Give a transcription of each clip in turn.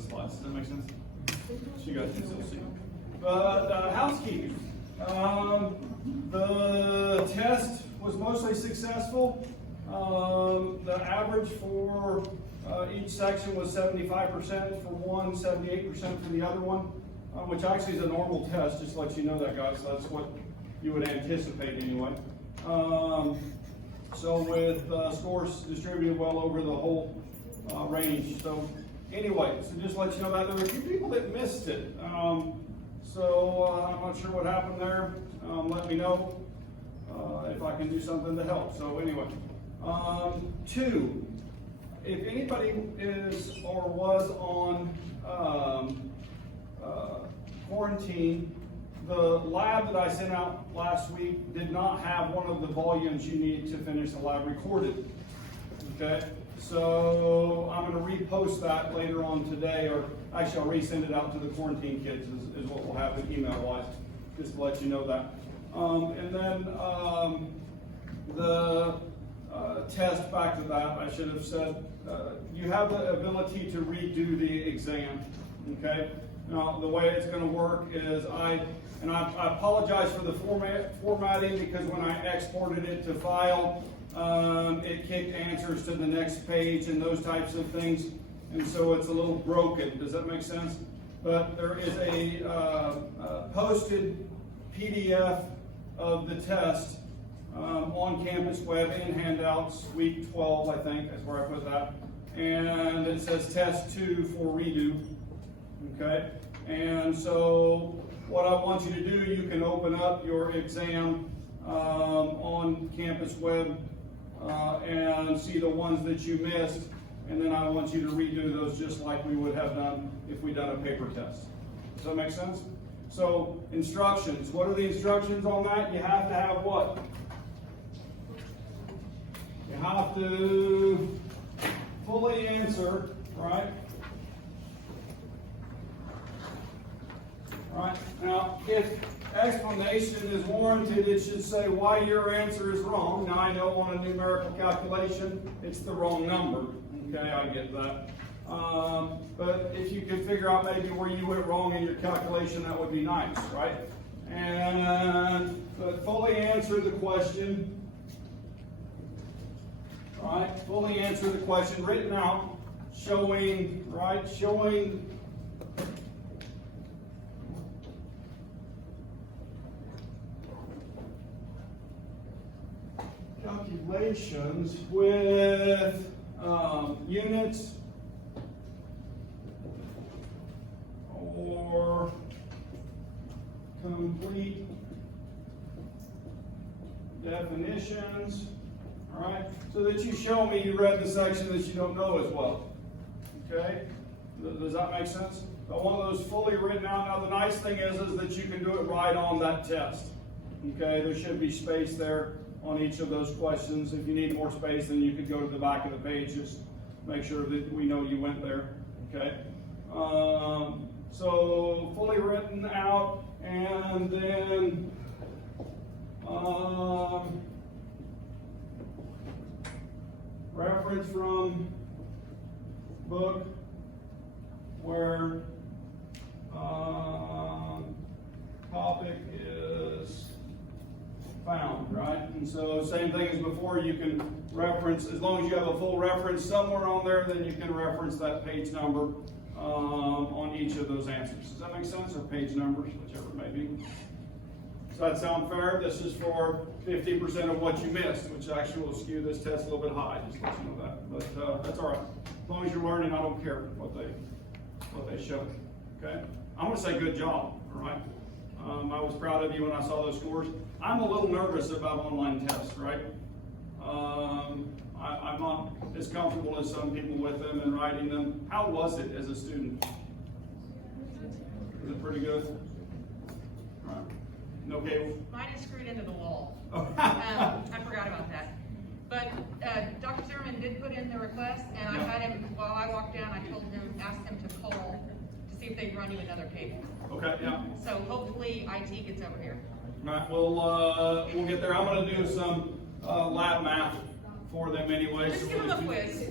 the slides. Does that make sense? So you guys can still see. But housekeeping. The test was mostly successful. The average for each section was 75% for one, 78% for the other one, which actually is a normal test, just to let you know that, guys. So that's what you would anticipate anyway. So with scores distributed well over the whole range. So anyway, so just to let you know that there were a few people that missed it. So I'm not sure what happened there. Let me know if I can do something to help. So anyway, 2, if anybody is or was on quarantine, the lab that I sent out last week did not have one of the volumes you need to finish the lab recorded. Okay, so I'm going to repost that later on today, or actually I'll resend it out to the quarantine kids is what we'll have it email-wise, just to let you know that. And then the test, back to that, I should have said, you have the ability to redo the exam, okay? Now, the way it's going to work is I apologize for the formatting, because when I exported it to file, it kicked answers to the next page and those types of things, and so it's a little broken. Does that make sense? But there is a posted PDF of the test on Campus Web in handouts, week 12, I think, that's where I put that. And it says test 2 for redo, okay? And so what I want you to do, you can open up your exam on Campus Web and see the ones that you missed, and then I want you to redo those just like we would have done if we'd done a paper test. Does that make sense? So instructions, what are the instructions on that? You have to have what? You have to fully answer, right? Right. Now, if explanation is warranted, it should say why your answer is wrong. Now, I know on a numerical calculation, it's the wrong number. Okay, I get that. But if you could figure out maybe where you went wrong in your calculation, that would be nice, right? And but fully answer the question. Right, fully answer the question, written out, showing, right, showing calculations with units or complete definitions. All right, so that you show me you read the section that you don't know as well. Okay, does that make sense? I want those fully written out. Now the nice thing is that you can do it right on that test. Okay, there should be space there on each of those questions. If you need more space, then you could go to the back of the page. Just make sure that we know you went there. Okay, so fully written out, and then reference from book where topic is found, right? And so same thing as before, you can reference, as long as you have a full reference somewhere on there, then you can reference that page number on each of those answers. Does that make sense? Or page numbers, whichever it may be. Does that sound fair? This is for 50% of what you missed, which actually will skew this test a little bit high, just to let you know that. But that's all right. As long as you're learning, I don't care what they show. Okay? I'm going to say good job, all right? I was proud of you when I saw those scores. I'm a little nervous about online tests, right? I'm not as comfortable as some people with them and writing them. How was it as a student? Was it pretty good? All right. Okay. Mine is screwed into the wall. I forgot about that. But Dr. Zimmerman did put in the request, and I had him, while I walked down, I told him, asked him to call to see if they'd run you another cable. Okay, yeah. So hopefully IT gets over here. All right, we'll get there. I'm going to do some lab math for them anyway. Just so give them a quiz.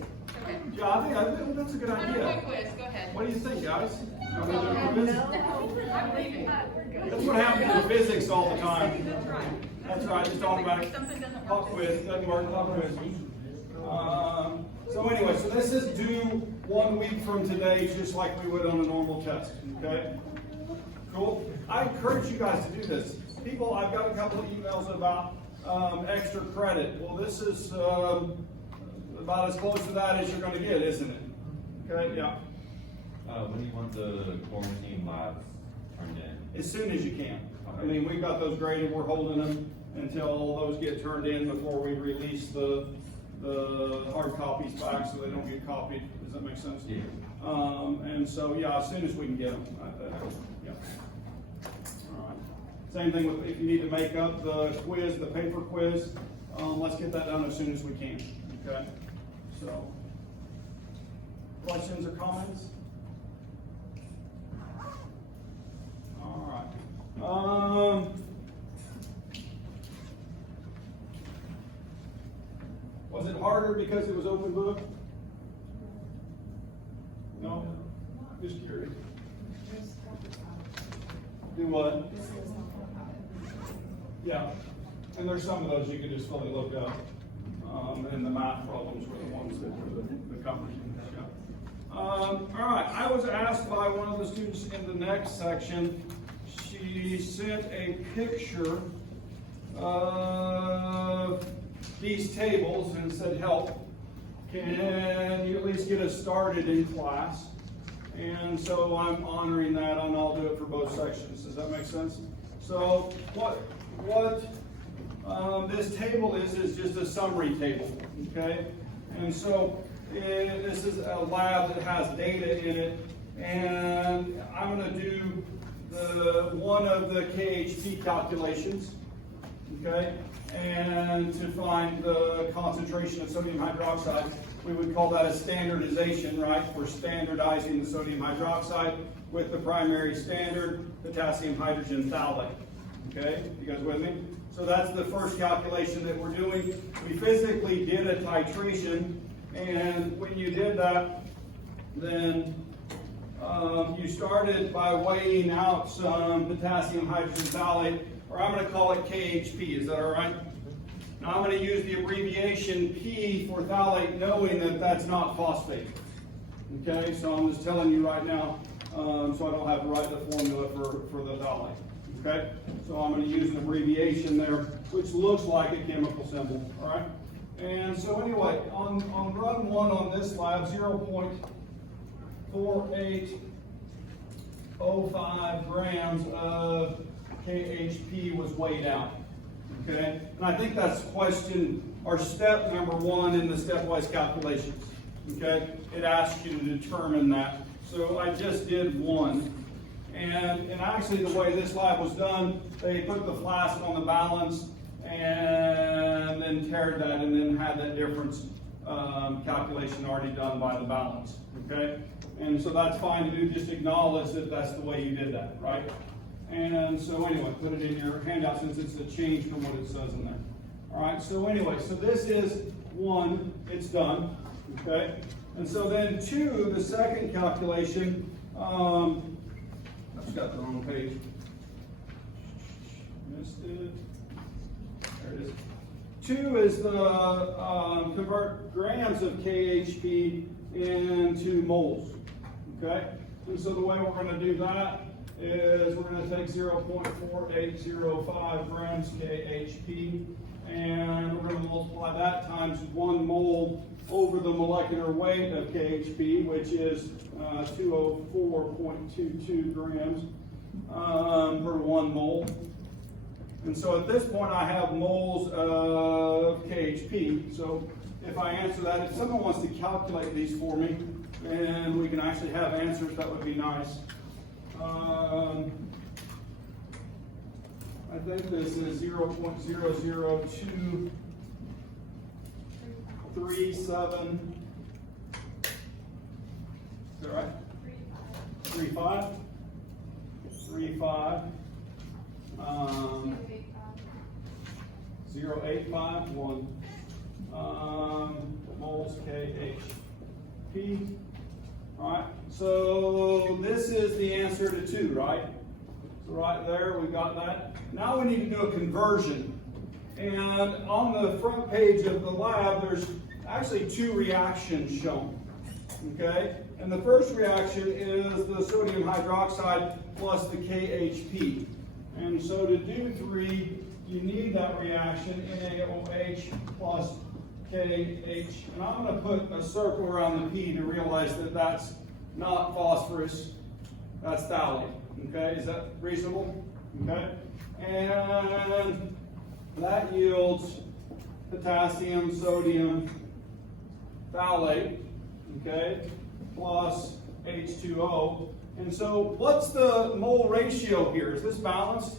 Okay. Yeah, I think that's a good 100 idea. point quiz, go ahead. What do you think, guys? I mean, they're quiz? I'm leaving. That's what happens in physics all the time. That's right. That's right, just automatic. If something doesn't Pop work. quiz, doesn't work, pop quiz. So anyway, so this is due 1 week from today, just like we would on a normal test, okay? Cool? I encourage you guys to do this. People, I've got a couple of emails about extra credit. Well, this is about as close to that as you're gonna get, isn't it? Okay, yeah. When do you want the quarantine labs turned in? As soon as you can. I mean, we've got those graded, we're holding them until those get turned in before we release the hard copies back so they don't get copied. Does that make sense? Yeah. And so, yeah, as soon as we can get them. Yeah. All right. Same thing with, if you need to make up the quiz, the paper quiz, let's get that done as soon as we can, okay? So, questions or comments? All right. Was it harder because it was open book? No? Just curious. Do what? Yeah, and there's some of those you could just fully look up. And the math problems were the ones that were the comforting. Yeah. All right, I was asked by one of the students in the next section, she sent a picture of these tables and said, help, can you at least get us started in class? And so I'm honoring that, and I'll do it for both sections. Does that make sense? So what this table is just a summary table, okay? And so this is a lab that has data in it, and I'm going to do one of the KHP calculations, okay? And to find the concentration of sodium hydroxide, we would call that a standardization, right? We're standardizing the sodium hydroxide with the primary standard, potassium hydrogen phthalate. Okay, you guys with me? So that's the first calculation that we're doing. We physically did a titration, and when you did that, then you started by weighing out some potassium hydrogen phthalate, or I'm going to call it KHP. Is that all right? Now I'm going to use the abbreviation P for phthalate, knowing that that's not phosphate. Okay, so I'm just telling you right now, so I don't have to write the formula for the phthalate. Okay, so I'm going to use an abbreviation there, which looks like a chemical symbol. All right, and so anyway, on run one on this lab, 0.4805 grams of KHP was weighed out. Okay, and I think that's question or step number one in the stepwise calculations. Okay, it asks you to determine that. So I just did one. And actually the way this lab was done, they put the flask on the balance and then tared that and then had that difference calculation already done by the balance, okay? And so that's fine to do, just acknowledge that that's the way you did that, right? And so anyway, put it in your handout since it's a change from what it says in there. All right, so anyway, so this is one, it's done, okay? And so then two, the second calculation, I just got the wrong page. Missed it. There it is. Two is the convert grams of KHP into moles. Okay? And so the way we're going to do that is we're going to take 0.4805 grams KHP and we're going to multiply that times 1 mole over the molecular weight of KHP, which is 204.22 grams per 1 mole. And so at this point I have moles of KHP. So if I answer that, if someone wants to calculate these for me, and we can actually have answers, that would be nice. I think this is 0.00237. Is that right? 35. 0.851 moles KH. P. All right, so this is the answer to 2, right? So right there, we got that. Now we need to do a conversion. And on the front page of the lab, there's actually 2 reactions shown, okay? And the first reaction is the sodium hydroxide plus the KHP. And so to do 3, you need that reaction, NaOH plus KH. And I'm going to put a circle around the P to realize that that's not phosphorus, that's phthalate. Okay, is that reasonable? Okay, and that yields potassium, sodium, phthalate, okay, plus H2O. And so what's the mole ratio here? Is this balanced?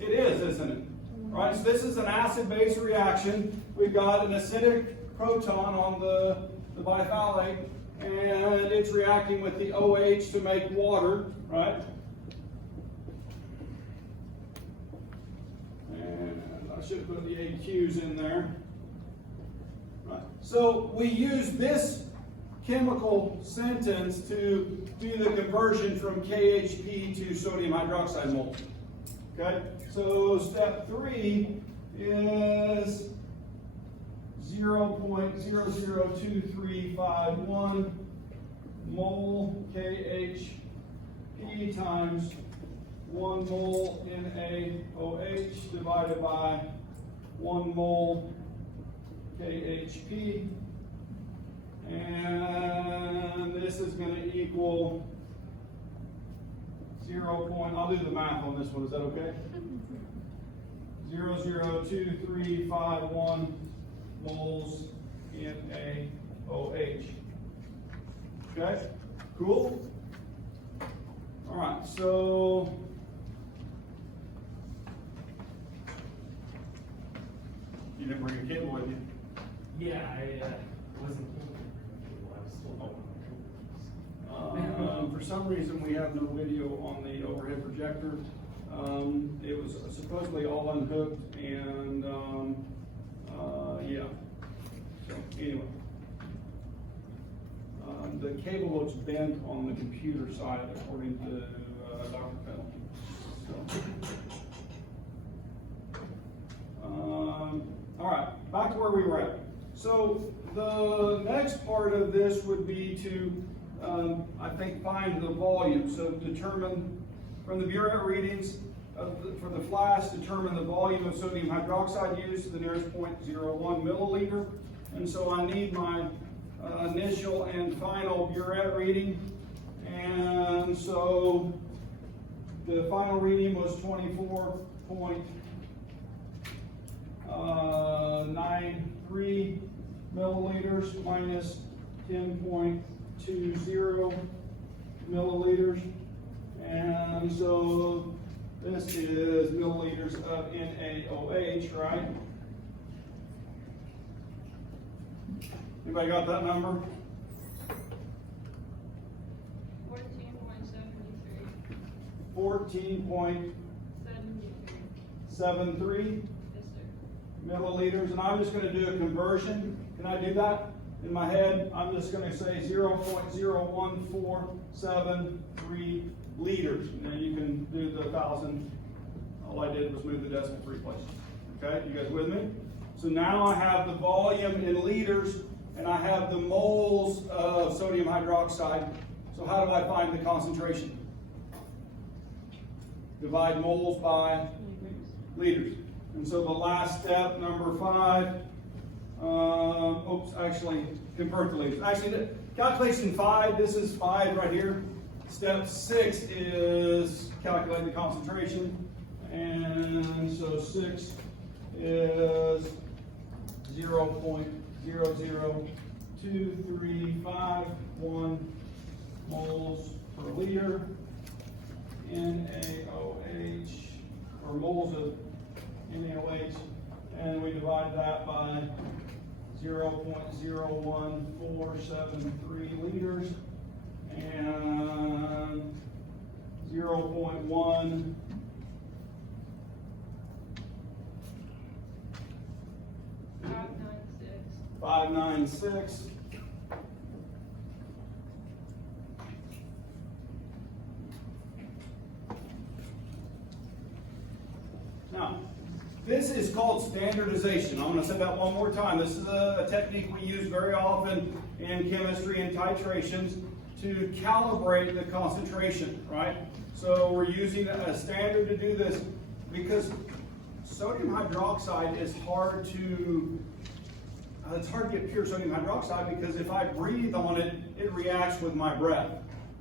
It is, isn't it? Right, so this is an acid-base reaction. We've got an acidic proton on the biphthalate, and it's reacting with the OH to make water, right? And I should put the AQs in there. Right. So we use this chemical sentence to do the conversion from KHP to sodium hydroxide moles. Okay? So step 3 is 0.002351 mole KHP times 1 mole NaOH divided by 1 mole KHP. And this is going to equal 0. I'll do the math on this one. Is that okay? 0.02351 moles NaOH. Okay, cool. All right, so you didn't bring a cable with you. Yeah, I wasn't. For some reason, we have no video on the overhead projector. It was supposedly all unhooked, and yeah. So anyway, the cable looks bent on the computer side, according to Dr. Pendleton. So, all right, back to where we were at. So the next part of this would be to I think find the volume. So determine from the burette readings for the flask, determine the volume of sodium hydroxide used to the nearest 0.01 milliliter. And so I need my initial and final burette reading. And so the final reading was 24.93 milliliters minus 10.20 milliliters, and so this is milliliters of NaOH, right? Anybody got that number? 14.73 Yes, sir. milliliters, and I'm just going to do a conversion. Can I do that? In my head, I'm just going to say 0.01473 liters. Now you can do the 1,000. All I did was move the decimal 3 places. Okay, you guys with me? So now I have the volume in liters, and I have the moles of sodium hydroxide. So how do I find the concentration? Divide moles by liters. And so the last step, number 5, actually, convert the liters. Actually, the calculation 5, this is 5 right here. Step 6 is calculate the concentration. And so 6 is 0.00235 moles per liter. NaOH, or moles of NaOH, and we divide that by 0.01473 liters and 0.1 596. 596. Now, this is called standardization. I'm going to say that one more time. This is a technique we use very often in chemistry and titrations to calibrate the concentration, right? So we're using a standard to do this because sodium hydroxide is hard to, it's hard to get pure sodium hydroxide because if I breathe on it, it reacts with my breath,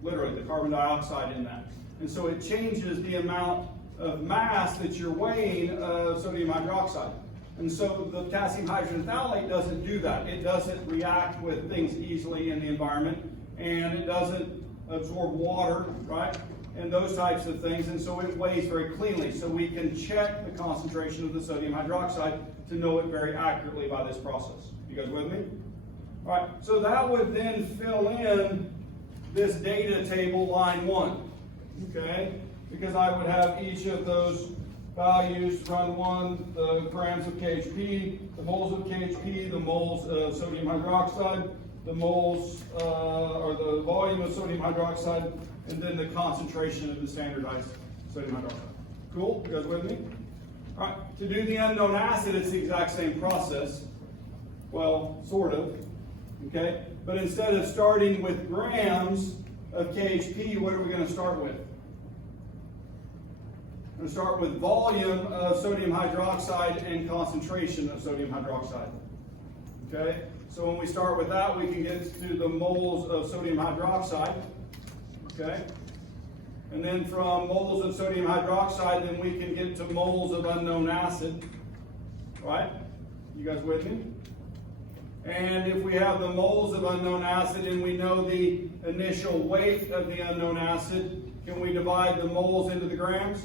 literally the carbon dioxide in that. And so it changes the amount of mass that you're weighing of sodium hydroxide. And so the potassium hydrogen phthalate doesn't do that. It doesn't react with things easily in the environment, and it doesn't absorb water, right? And those types of things, and so it weighs very cleanly. So we can check the concentration of the sodium hydroxide to know it very accurately by this process. You guys with me? All right, so that would then fill in this data table, line 1, okay? Because I would have each of those values, run 1, the grams of KHP, the moles of KHP, the moles of sodium hydroxide, the moles, or the volume of sodium hydroxide, and then the concentration of the standardized sodium hydroxide. Cool? You guys with me? All right, to do the unknown acid, it's the exact same process. Well, sort of, okay? But instead of starting with grams of KHP, what are we going to start with? We're going to start with volume of sodium hydroxide and concentration of sodium hydroxide. Okay? So when we start with that, we can get to the moles of sodium hydroxide. Okay? And then from moles of sodium hydroxide, then we can get to moles of unknown acid. Right? You guys with me? And if we have the moles of unknown acid and we know the initial weight of the unknown acid, can we divide the moles into the grams?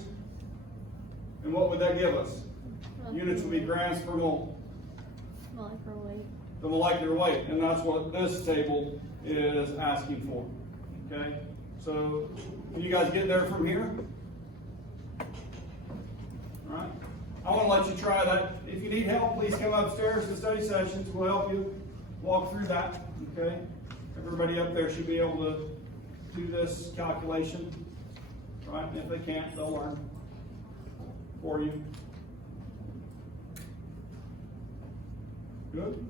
And what would that give us? Units would be grams per mole. Molecular weight. The molecular weight, and that's what this table is asking for. Okay? So, can you guys get there from here? All right. I want to let you try that. If you need help, please come upstairs to study sessions. We'll help you walk through that. Okay? Everybody up there should be able to do this calculation. Right? And if they can't, they'll learn for you. Good?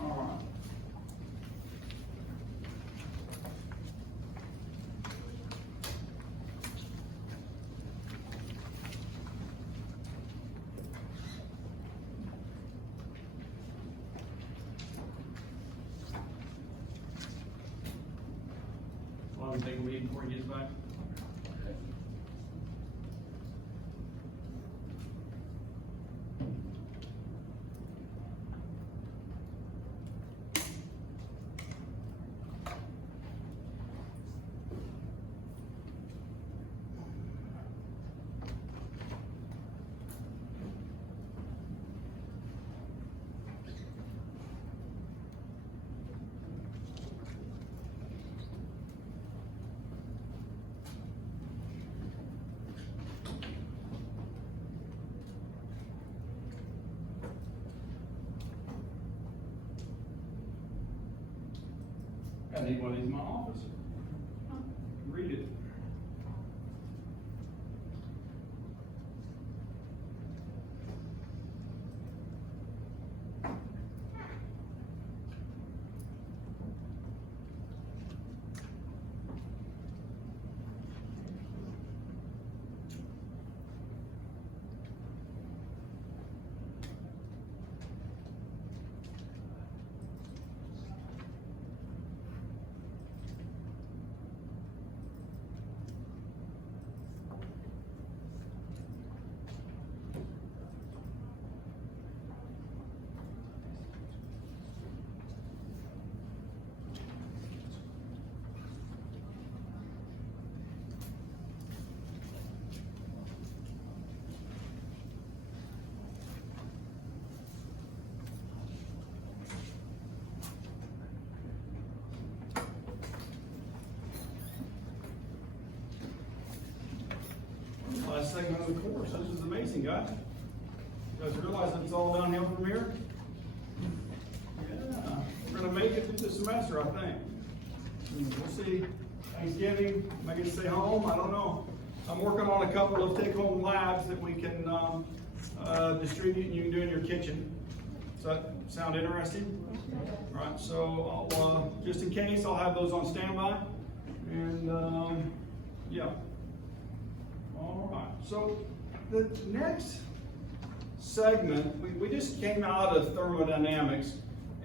All right. How long do you think we'll be before he gets back? I need one of these in my office. Read it. Last segment of the course. This is amazing, guys. You guys realize it's all downhill from here? semester, I think. We'll see. Thanksgiving, am I going to stay home? I don't know. I'm working on a couple of take-home labs that we can distribute and you can do in your kitchen. Does that sound interesting? All right, so I'll, just in case, I'll have those on standby. And yeah. All right, so the next segment, we just came out of thermodynamics.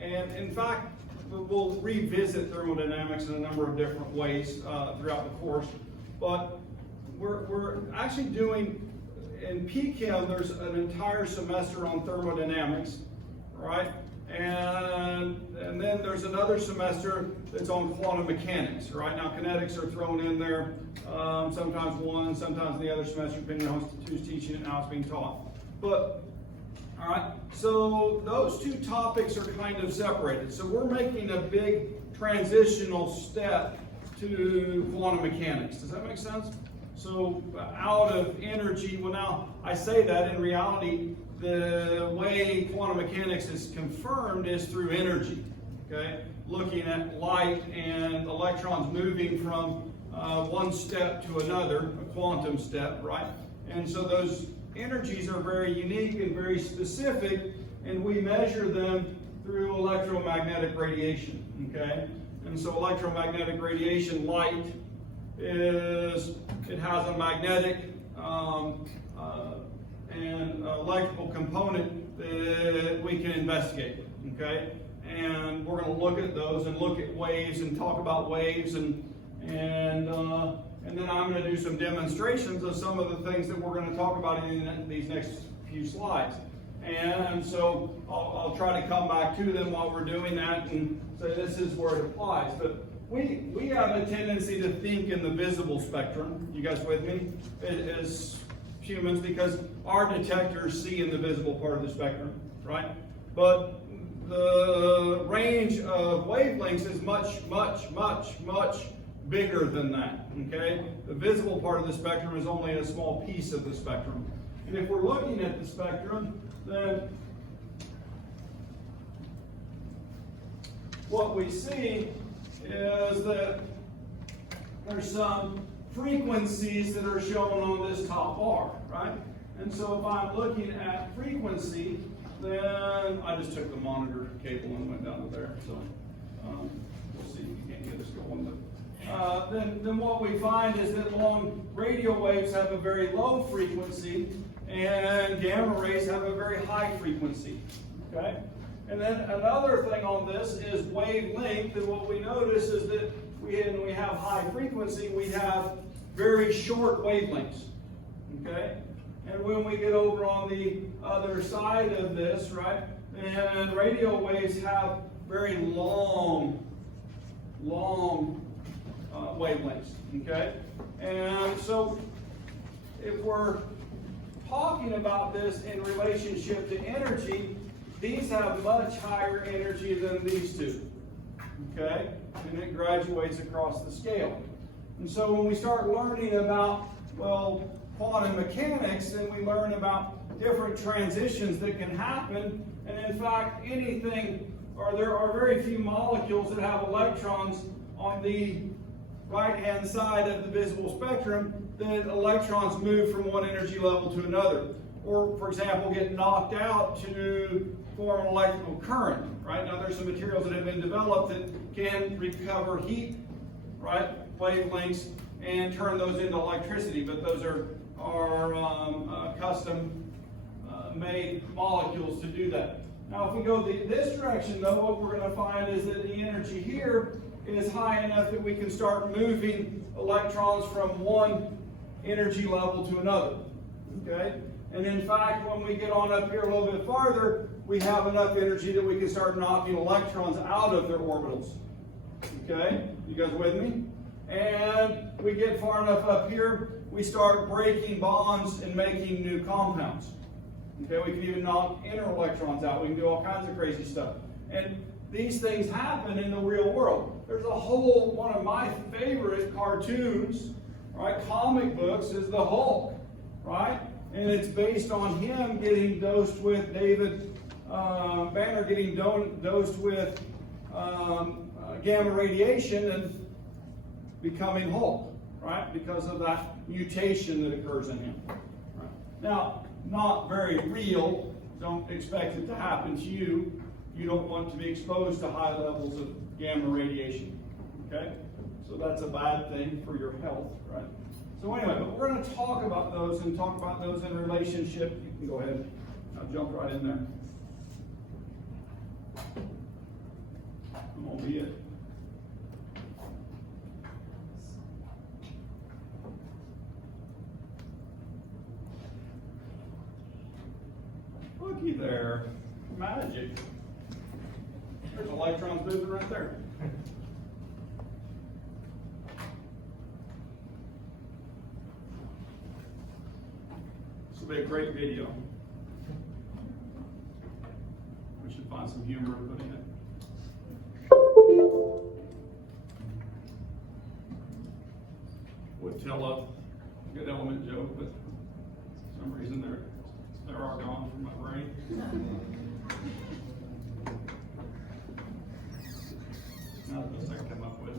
And in fact, we'll revisit thermodynamics in a number of different ways throughout the course. But we're actually doing, in PChem, there's an entire semester on thermodynamics, right? And then there's another semester that's on quantum mechanics, right? Now kinetics are thrown in there, sometimes one, sometimes the other semester, depending on who's teaching it and how it's being taught. But, all right, so those two topics are kind of separated. So we're making a big transitional step to quantum mechanics. Does that make sense? So out of energy, well now, I say that in reality, the way quantum mechanics is confirmed is through energy, okay? Looking at light and electrons moving from one step to another, a quantum step, right? And so those energies are very unique and very specific, and we measure them through electromagnetic radiation, okay? And so electromagnetic radiation, light, it has a magnetic and electrical component that we can investigate, okay? And we're going to look at those and look at waves and talk about waves and then I'm going to do some demonstrations of some of the things that we're going to talk about in these next few slides. And so I'll try to come back to them while we're doing that and say this is where it applies. But we have a tendency to think in the visible spectrum. You guys with me? As humans, because our detectors see in the visible part of the spectrum, right? But the range of wavelengths is much, much, much, much bigger than that, okay? The visible part of the spectrum is only a small piece of the spectrum. And if we're looking at the spectrum, then what we see is that there's some frequencies that are shown on this top bar, right? And so if I'm looking at frequency, then I just took the monitor cable and went down to there. So we'll see if you can't get us going. But then what we find is that long radio waves have a very low frequency, and gamma rays have a very high frequency. Okay. And then another thing on this is wavelength, and what we notice is that when we have high frequency, we have very short wavelengths, okay? And when we get over on the other side of this, right, and radio waves have very long wavelengths, okay? And so if we're talking about this in relationship to energy, these have much higher energy than these two, okay? And it graduates across the scale. And so when we start learning about, well, quantum mechanics, then we learn about different transitions that can happen. And in fact, there are very few molecules that have electrons on the right-hand side of the visible spectrum that electrons move from one energy level to another. Or, for example, get knocked out to form an electrical current, right? Now, there's some materials that have been developed that can recover heat, right, wavelengths, and turn those into electricity, but those are custom made molecules to do that. Now, if we go this direction, though, what we're going to find is that the energy here is high enough that we can start moving electrons from one energy level to another, okay? And in fact, when we get on up here a little bit farther, we have enough energy that we can start knocking electrons out of their orbitals. Okay? You guys with me? And we get far enough up here, we start breaking bonds and making new compounds. Okay? We can even knock inner electrons out. We can do all kinds of crazy stuff. And these things happen in the real world. There's one of my favorite cartoons, right? Comic books is the Hulk, right? And it's based on him getting dosed with David Banner getting dosed with gamma radiation and becoming whole, right? Because of that mutation that occurs in him. Right? Now, not very real. Don't expect it to happen to you. You don't want to be exposed to high levels of gamma radiation. Okay? So that's a bad thing for your health, right? So anyway, but we're going to talk about those and talk about those in relationship. You can go ahead. I'll jump right in there. That won't be it. Looky there. Magic. There's electrons moving right there. This will be a great video. We should find some humor to put in it. Would tell a good element joke, but for some reason they're all gone from my brain. Not the best I can come up with.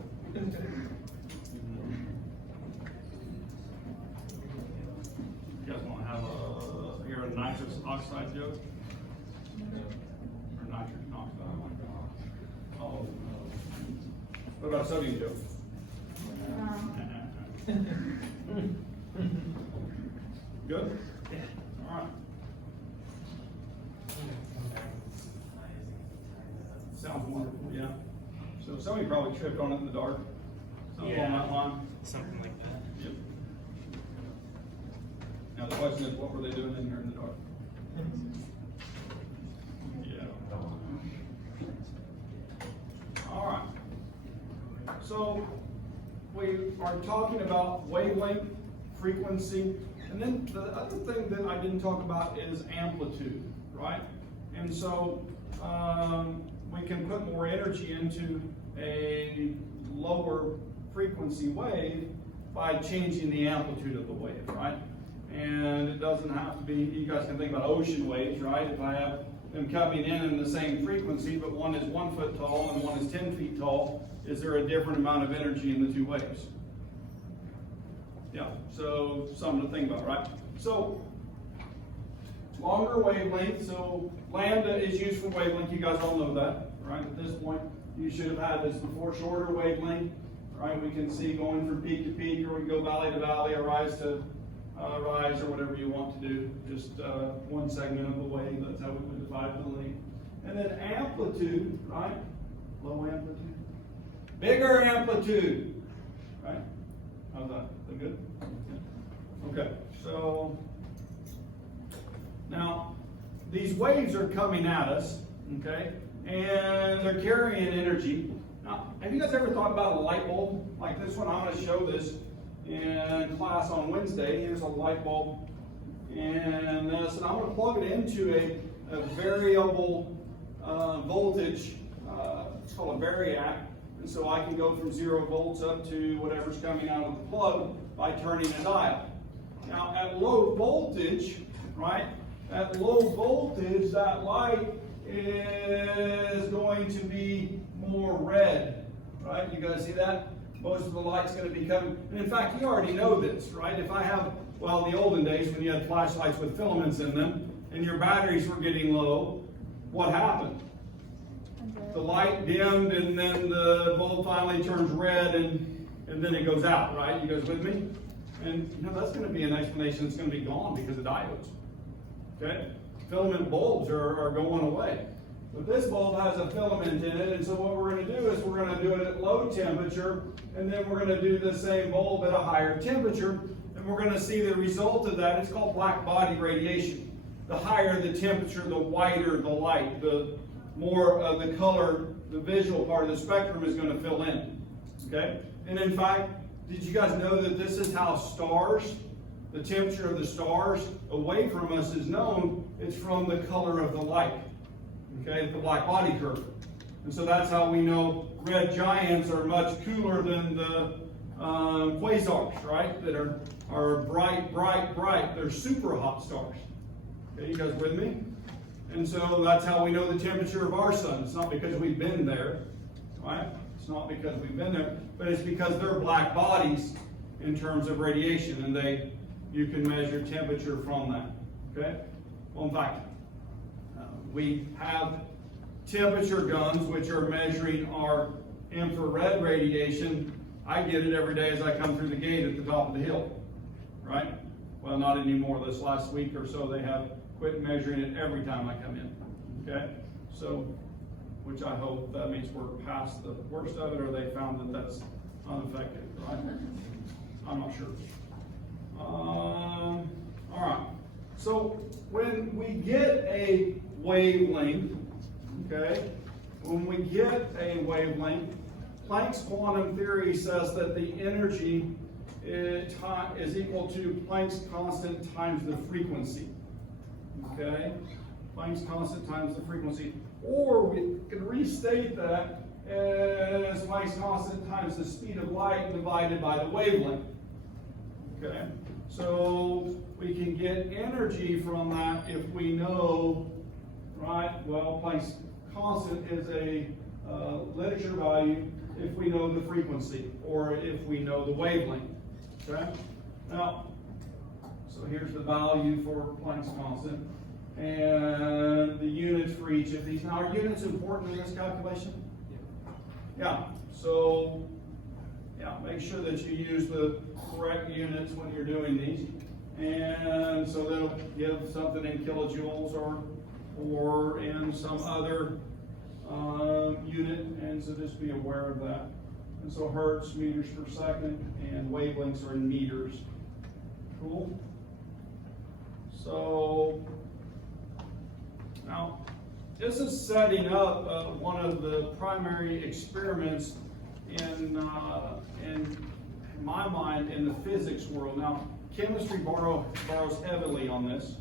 You guys want to have a nitrous oxide joke? Or nitrogen oxide? Oh. What about sodium joke? Good? All right. Sounds wonderful, yeah. So somebody probably tripped on it in the dark. Something along that line. Something like that. Yep. Now the question is, what were they doing in here in the dark? Yeah. All right. So we are talking about wavelength, frequency, and then the other thing that I didn't talk about is amplitude, right? And so we can put more energy into a lower frequency wave by changing the amplitude of the wave, right? And it doesn't have to be, you guys can think about ocean waves, right? If I have them coming in the same frequency, but one is 1 foot tall and one is 10 feet tall, is there a different amount of energy in the two waves? Yeah, so something to think about, right? So, longer wavelength, so lambda is used for wavelength, you guys all know that, right? At this point, you should have had this before, shorter wavelength, right? We can see going from peak to peak, or we can go valley to valley, or rise to rise, or whatever you want to do, just one segment of the wave, that's how we would divide the length. And then amplitude, right? Low amplitude. Bigger amplitude, right? How's that? Is that good? Okay, so now these waves are coming at us, okay, and they're carrying energy. Now, have you guys ever thought about a light bulb like this one? I'm going to show this in class on Wednesday. Here's a light bulb, and this, and I'm going to plug it into a variable voltage. It's called a variac. And so I can go from 0 volts up to whatever's coming out of the plug by turning a dial. Now at low voltage, right? At low voltage, that light is going to be more red, right? You guys see that? Most of the light's going to be coming. And in fact, you already know this, right? If I have, well, in the olden days when you had flashlights with filaments in them and your batteries were getting low, what happened? The light dimmed and then the bulb finally turns red and then it goes out, right? You guys with me? And you know, that's going to be an explanation that's going to be gone because of diodes. Okay? Filament bulbs are going away. But this bulb has a filament in it, and so what we're going to do is we're going to do it at low temperature, and then we're going to do the same bulb at a higher temperature, and we're going to see the result of that. It's called black body radiation. The higher the temperature, the whiter the light, the more of the color, the visual part of the spectrum is going to fill in. Okay? And in fact, did you guys know that this is how stars, the temperature of the stars away from us is known? It's from the color of the light. Okay, the black body curve. And so that's how we know red giants are much cooler than the quasars, right? That are bright, bright, bright. They're super hot stars. Okay, you guys with me? And so that's how we know the temperature of our sun. It's not because we've been there, right? It's not because we've been there, but it's because they're black bodies in terms of radiation, and you can measure temperature from that. Okay? Well, in fact, we have temperature guns which are measuring our infrared radiation. I get it every day as I come through the gate at the top of the hill, right? Well, not anymore. This last week or so, they have quit measuring it every time I come in. Okay, so which I hope that means we're past the worst of it, or they found that that's unaffected, right? I'm not sure. All right. So when we get a wavelength, okay, when we get a wavelength, Planck's quantum theory says that the energy is equal to Planck's constant times the frequency. Okay? Planck's constant times the frequency. Or we could restate that as Planck's constant times the speed of light divided by the wavelength. Okay? So we can get energy from that if we know, right? Well, Planck's constant is a literature value if we know the frequency or if we know the wavelength. Okay? Now, so here's the value for Planck's constant and the units for each of these. Now, are units important in this calculation? Yeah. So, yeah, make sure that you use the correct units when you're doing these. And so they'll give something in kilojoules or in some other unit, and so just be aware of that. And so hertz, meters per second, and wavelengths are in meters. Cool? So, now, this is setting up one of the primary experiments in my mind in the physics world. Now, chemistry borrows heavily on this,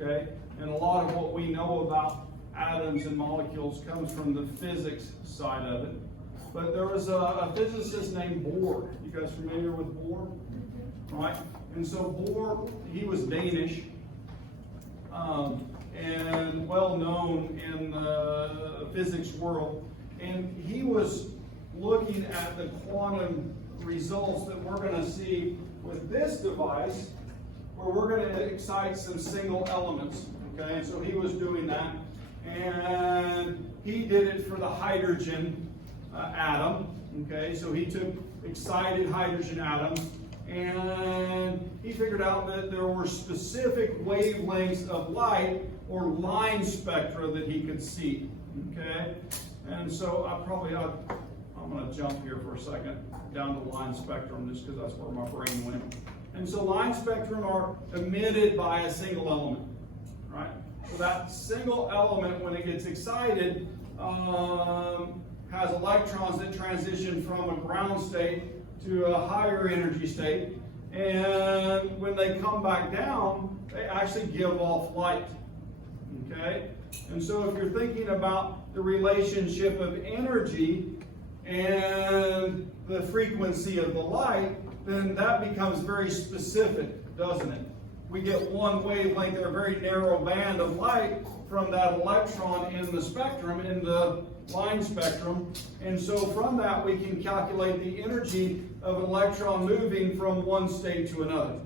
okay? And a lot of what we know about atoms and molecules comes from the physics side of it. But there was a physicist named Bohr. You guys familiar with Bohr? Right? And so Bohr, he was Danish and well known in the physics world. And he was looking at the quantum results that we're going to see with this device, where we're going to excite some single elements. Okay, and so he was doing that. And he did it for the hydrogen atom. Okay, so he took excited hydrogen atoms and he figured out that there were specific wavelengths of light or line spectra that he could see. Okay, and so I'm going to jump here for a second down to line spectrum just because that's where my brain went. And so line spectrum are emitted by a single element, right? So that single element, when it gets excited, has electrons that transition from a ground state to a higher energy state. And when they come back down, they actually give off light. Okay? And so if you're thinking about the relationship of energy and the frequency of the light, then that becomes very specific, doesn't it? We get one wavelength or a very narrow band of light from that electron in the spectrum, in the line spectrum. And so from that, we can calculate the energy of an electron moving from one state to another.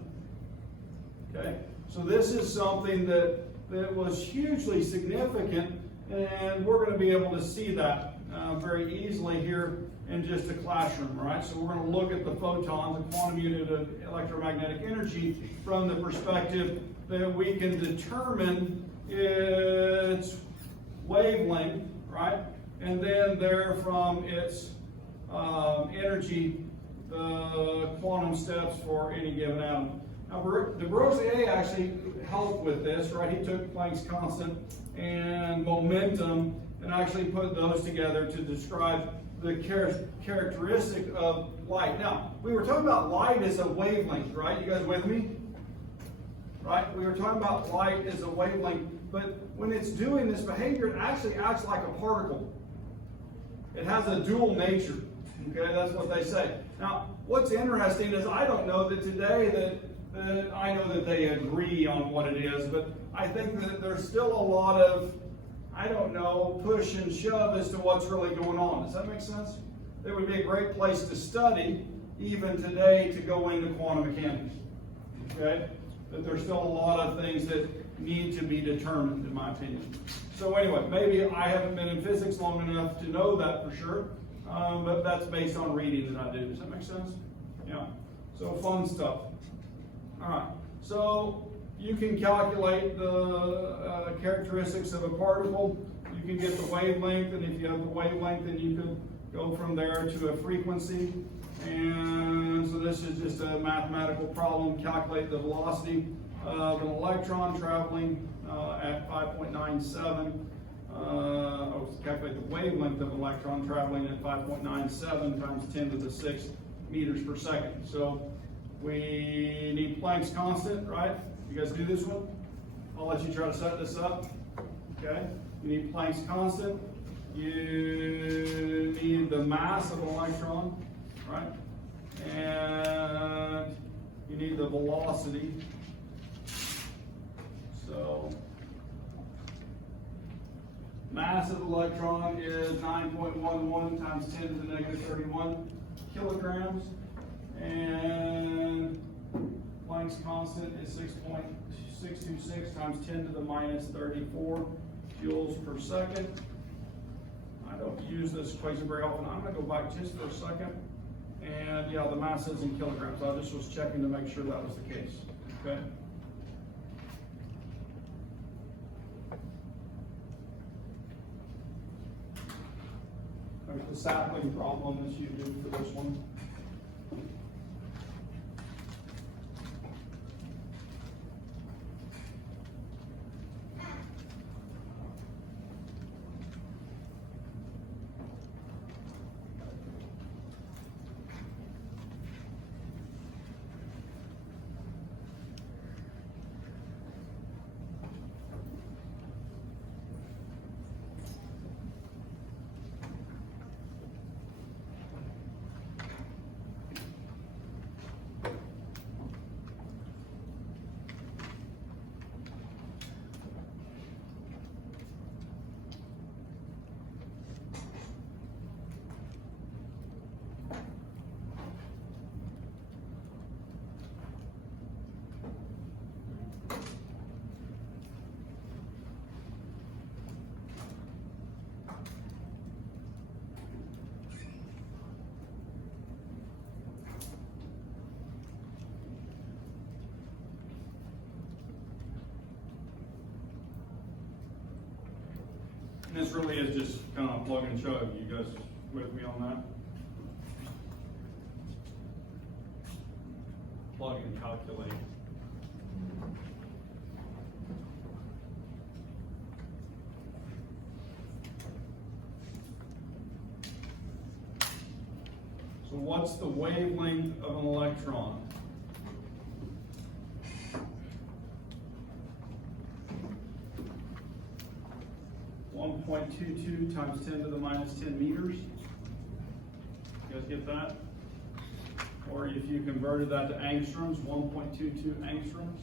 Okay? So this is something that was hugely significant, and we're going to be able to see that very easily here in just a classroom, right? So we're going to look at the photons, the quantum unit of electromagnetic energy, from the perspective that we can determine its wavelength, right? And then there from its energy, the quantum steps for any given atom. Now, de Broglie actually helped with this, right? He took Planck's constant and momentum and actually put those together to describe the characteristic of light. Now, we were talking about light as a wavelength, right? You guys with me? Right? We were talking about light as a wavelength, but when it's doing this behavior, it actually acts like a particle. It has a dual nature. Okay, that's what they say. Now, what's interesting is I don't know that today that I know that they agree on what it is, but I think that there's still a lot of, I don't know, push and shove as to what's really going on. Does that make sense? it would be a great place to study even today to go into quantum mechanics. Okay? But there's still a lot of things that need to be determined, in my opinion. So anyway, maybe I haven't been in physics long enough to know that for sure, but that's based on reading that I do. Does that make sense? Yeah. So fun stuff. All right. So you can calculate the characteristics of a particle. You can get the wavelength, and if you have the wavelength, then you can go from there to a frequency. And so this is just a mathematical problem. Calculate the velocity of an electron traveling at 5.97. Calculate the wavelength of an electron traveling at 5.97 times 10 to the 6 meters per second. So we need Planck's constant, right? You guys do this one? I'll let you try to set this up. Okay? You need Planck's constant. You need the mass of an electron, right? And you need the velocity. So mass of the electron is 9.11 times 10 to the negative 31 kilograms. And Planck's constant is 6.626 times 10 to the minus 34 joules per second. I don't use this equation very often. I'm going to go back just for a second. And yeah, the mass is in kilograms. I just was checking to make sure that was the case. Okay. There's the sapling problem that you do for this one. This really is just kind of plug and chug. You guys with me on that? Plug and calculate. So what's the wavelength of an electron? .22 times 10 to the minus 10 meters. You guys get that? Or if you converted that to angstroms, 1.22 angstroms,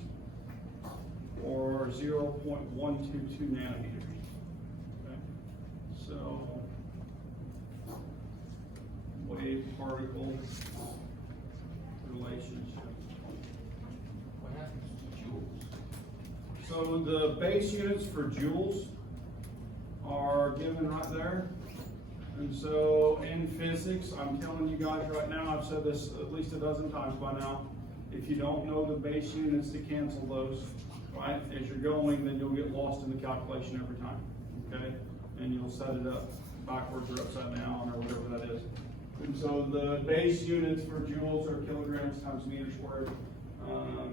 or 0.122 nanometers. Okay? So, wave-particle relationship. What happens to joules? So the base units for joules are given right there. And so in physics, I'm telling you guys right now, I've said this at least a dozen times by now, if you don't know the base units to cancel those, right, as you're going, then you'll get lost in the calculation every time, okay? And you'll set it up backwards or upside down or whatever that is. And so the base units for joules are kilograms times meter squared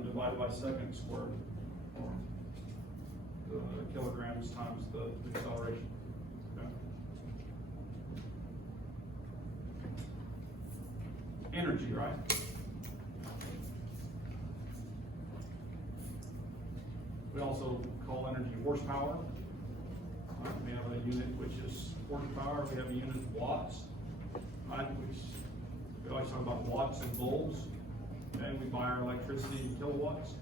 divided by second squared. The kilograms times the acceleration. Okay. Energy, right? We also call energy horsepower. We have a unit which is horsepower. We have a unit of watts, right? Which we always talk about watts and volts. Okay, we buy our electricity in kilowatts.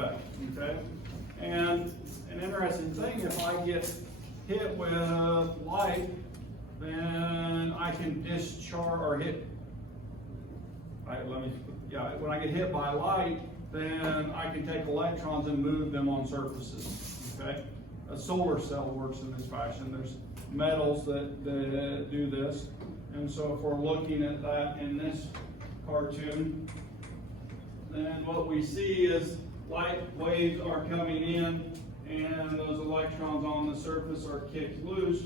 effect, okay? And an interesting thing, if I get hit with light, then I can discharge or hit. When I get hit by light, then I can take electrons and move them on surfaces. Okay, a solar cell works in this fashion. There's metals that do this, and so if we're looking at that in this cartoon, then what we see is light waves are coming in, and those electrons on the surface are kicked loose.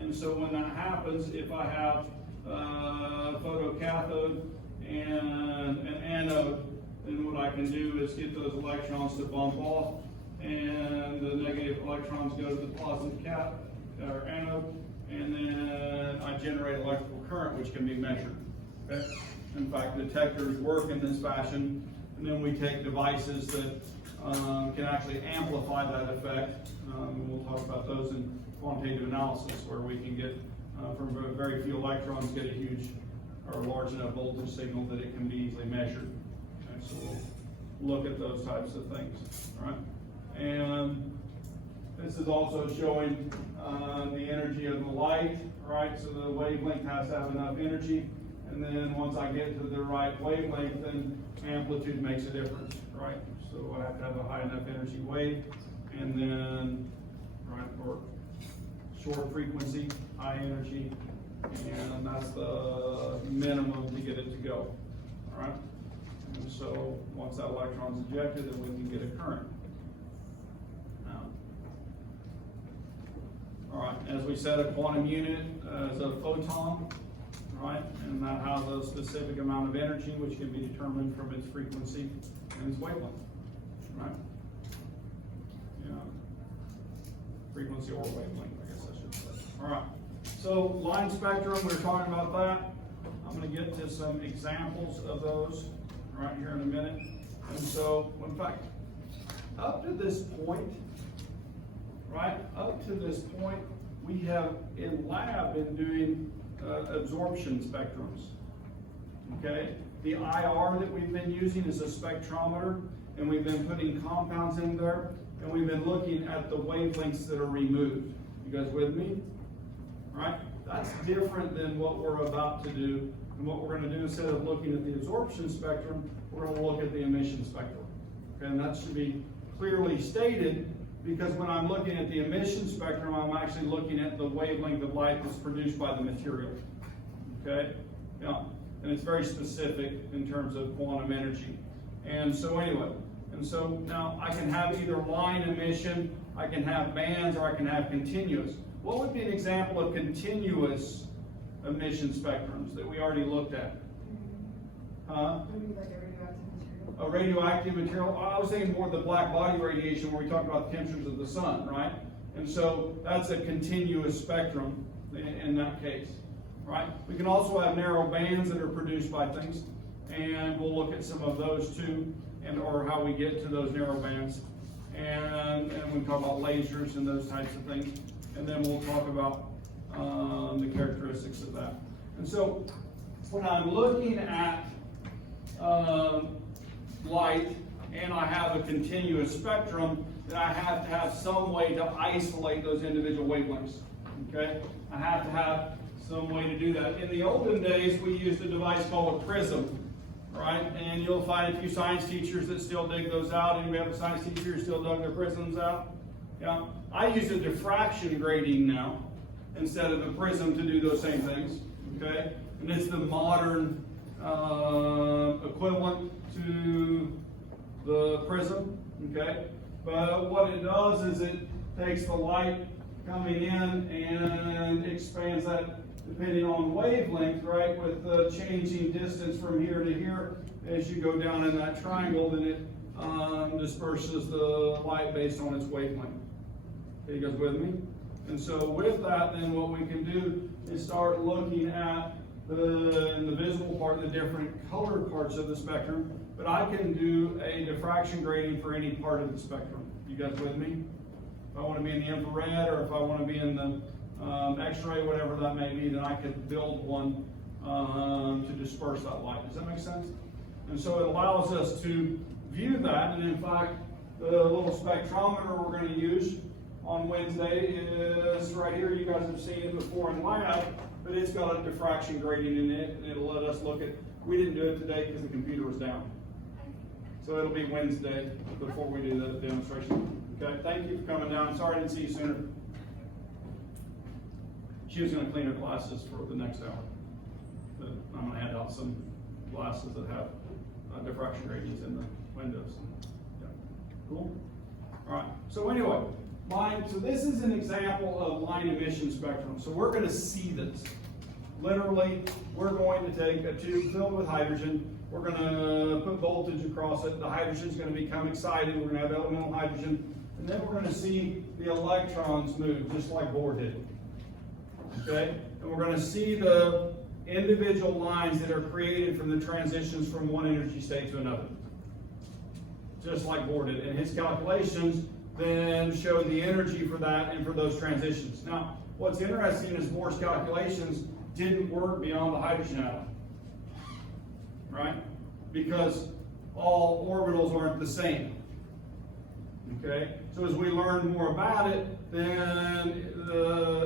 And so when that happens, if I have a photocathode and an anode, then what I can do is get those electrons to bump off, and the negative electrons go to the positive or anode, and then I generate electrical current, which can be measured. Okay? In fact, detectors work in this fashion, and then we take devices that can actually amplify that effect. We'll talk about those in quantitative analysis, where we can get from very few electrons get a huge or large enough voltage signal that it can be easily measured. Okay, so we'll look at those types of things. All right, and this is also showing the energy of the light. Right, so the wavelength has to have enough energy, and then once I get to the right wavelength, then amplitude makes a difference. Right, so I have to have a high enough energy wave, and then or short frequency, high energy, and that's the minimum to get it to go. All right, and so once that electron is ejected, then we can get a current. All right, as we said, a quantum unit is a photon, right? And that has a specific amount of energy, which can be determined from its frequency and its wavelength, right? Yeah. Frequency or wavelength, I guess I should say. All right, so line spectrum, we were talking about that. I'm going to get to some examples of those right here in a minute. And so, in fact, up to this point, right, up to this point, we have in lab been doing absorption spectrums. Okay, the IR that we've been using is a spectrometer, and we've been putting compounds in there, and we've been looking at the wavelengths that are removed. You guys with me? Right? That's different than what we're about to do. And what we're going to do, instead of looking at the absorption spectrum, we're going to look at the emission spectrum. Okay, and that should be clearly stated, because when I'm looking at the emission spectrum, I'm actually looking at the wavelength of light that's produced by the material. Okay? Yeah. And it's very specific in terms of quantum energy. And so anyway, and so now I can have either line emission, I can have bands, or I can have continuous. What would be an example of continuous emission spectrums that we already looked at? Huh? A radioactive material. I was thinking more of the black body radiation, where we talk about the temperatures of the sun, right? And so that's a continuous spectrum in that case, right? We can also have narrow bands that are produced by things, and we'll look at some of those too, and or how we get to those narrow bands, and we talk about lasers and those types of things, and then we'll talk about the characteristics of that. And so when I'm looking at light, and I have a continuous spectrum, then I have to have some way to isolate those individual wavelengths. Okay? I have to have some way to do that. In the olden days, we used a device called a prism, right? And you'll find a few science teachers that still dig those out. And we have a science teacher who still dug their prisms out. Yeah. I use a diffraction grating now instead of a prism to do those same things. Okay? And it's the modern equivalent to the prism, okay? But what it does is it takes the light coming in and expands that depending on wavelength, right? With the changing distance from here to here, as you go down in that triangle, then it disperses the light based on its wavelength. Okay, you guys with me? And so with that, then what we can do is start looking at in the visible part, the different colored parts of the spectrum, but I can do a diffraction grating for any part of the spectrum. You guys with me? If I want to be in the infrared, or if I want to be in the X-ray, whatever that may be, then I could build one to disperse that light. Does that make sense? And so it allows us to view that, and in fact, The little spectrometer we're going to use on Wednesday is right here. You guys have seen it before in lab, but it's got a diffraction gradient in it, and it'll let us look at. We didn't do it today because the computer was down. So it'll be Wednesday before we do the demonstration. Okay, thank you for coming down. Sorry I didn't see you sooner. She was going to clean her glasses for the next hour. But I'm going to hand out some glasses that have diffraction gradients in the windows. Yeah. Cool? All right. So anyway, so this is an example of line emission spectrum. So we're going to see this. Literally, we're going to take a tube filled with hydrogen. We're going to put voltage across it. The hydrogen is going to become excited. We're going to have elemental hydrogen. And then we're going to see the electrons move, just like Bohr did. Okay? And we're going to see the individual lines that are created from the transitions from one energy state to another. Just like Bohr did. And his calculations then show the energy for that and for those transitions. Now, what's interesting is Bohr's calculations didn't work beyond the hydrogen atom. Right? Because all orbitals aren't the same. Okay? So as we learn more about it, then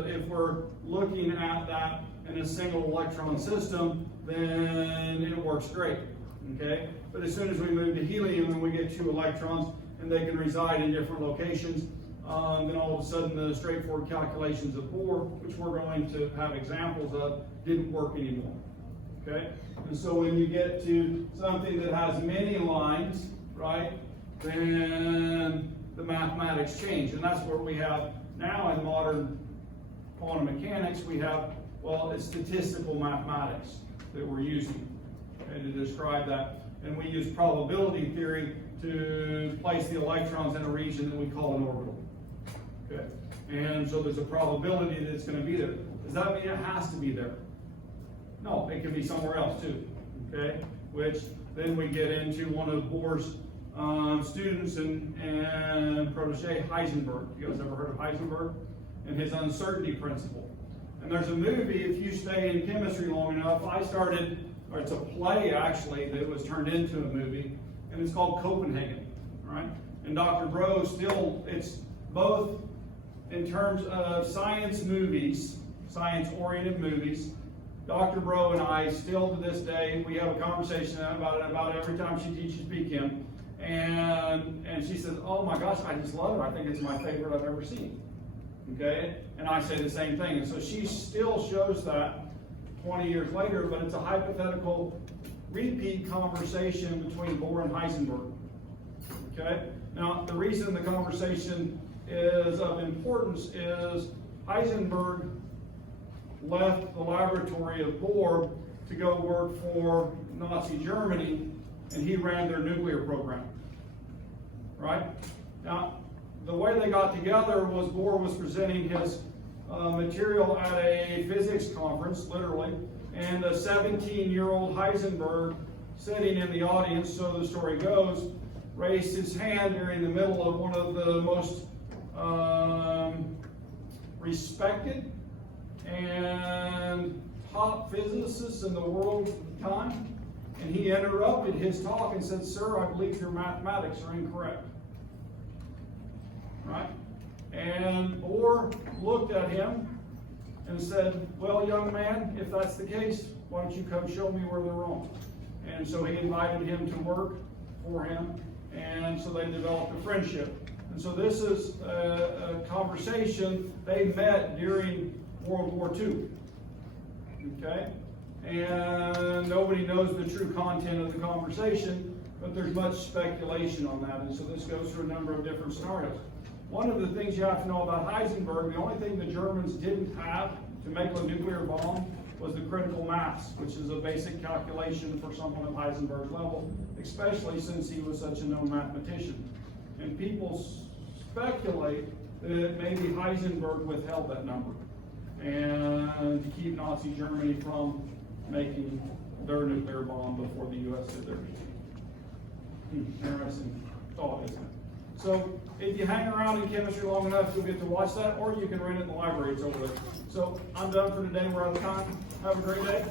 if we're looking at that in a single electron system, then it works great. Okay? But as soon as we move to helium and we get 2 electrons and they can reside in different locations, then all of a sudden the straightforward calculations of Bohr, which we're going to have examples of, didn't work anymore. Okay? And so when you get to something that has many lines, right, then the mathematics change. And that's what we have now in modern quantum mechanics. We have, well, it's statistical mathematics that we're using, okay, to describe that. And we use probability theory to place the electrons in a region that we call an orbital. Okay? And so there's a probability that it's going to be there. Does that mean it has to be there? No, it can be somewhere else too. Okay? Which then we get into one of Bohr's students and protege, Heisenberg. You guys ever heard of Heisenberg? And his uncertainty principle. And there's a movie, if you stay in chemistry long enough, it's a play actually that was turned into a movie, and it's called Copenhagen, right? And Dr. Bro still, it's both in terms of science movies, science-oriented movies. Dr. Bro and I still to this day, we have a conversation about it about every time she teaches BChem. And she says, oh my gosh, I just love it. I think it's my favorite I've ever seen. Okay? And I say the same thing. And so she still shows that 20 years later, but it's a hypothetical repeat conversation between Bohr and Heisenberg. Okay? Now, the reason the conversation is of importance is Heisenberg left the laboratory of Bohr to go work for Nazi Germany, and he ran their nuclear program. Right? Now, the way they got together was Bohr was presenting his material at a physics conference, literally, and a 17-year-old Heisenberg, sitting in the audience, so the story goes, raised his hand during the middle of one of the most respected and top physicists in the world at the time, and he interrupted his talk and said, "Sir, I believe your mathematics are incorrect." Right? And Bohr looked at him and said, "Well, young man, if that's the case, why don't you come show me where they're wrong?" And so he invited him to work for him, and so they developed a friendship. And so this is a conversation they met during World War II. Okay? And nobody knows the true content of the conversation, but there's much speculation on that. And so this goes through a number of different scenarios. One of the things you have to know about Heisenberg, the only thing the Germans didn't have to make a nuclear bomb was the critical mass, which is a basic calculation for someone at Heisenberg's level, especially since he was such a known mathematician. And people speculate that maybe Heisenberg withheld that number and to keep Nazi Germany from making their nuclear bomb before the U.S. did theirs. Interesting thought, isn't it? So if you hang around in chemistry long enough, you'll get to watch that, or you can rent it in the library. It's over there. So I'm done for today. We're out of time. Have a great day.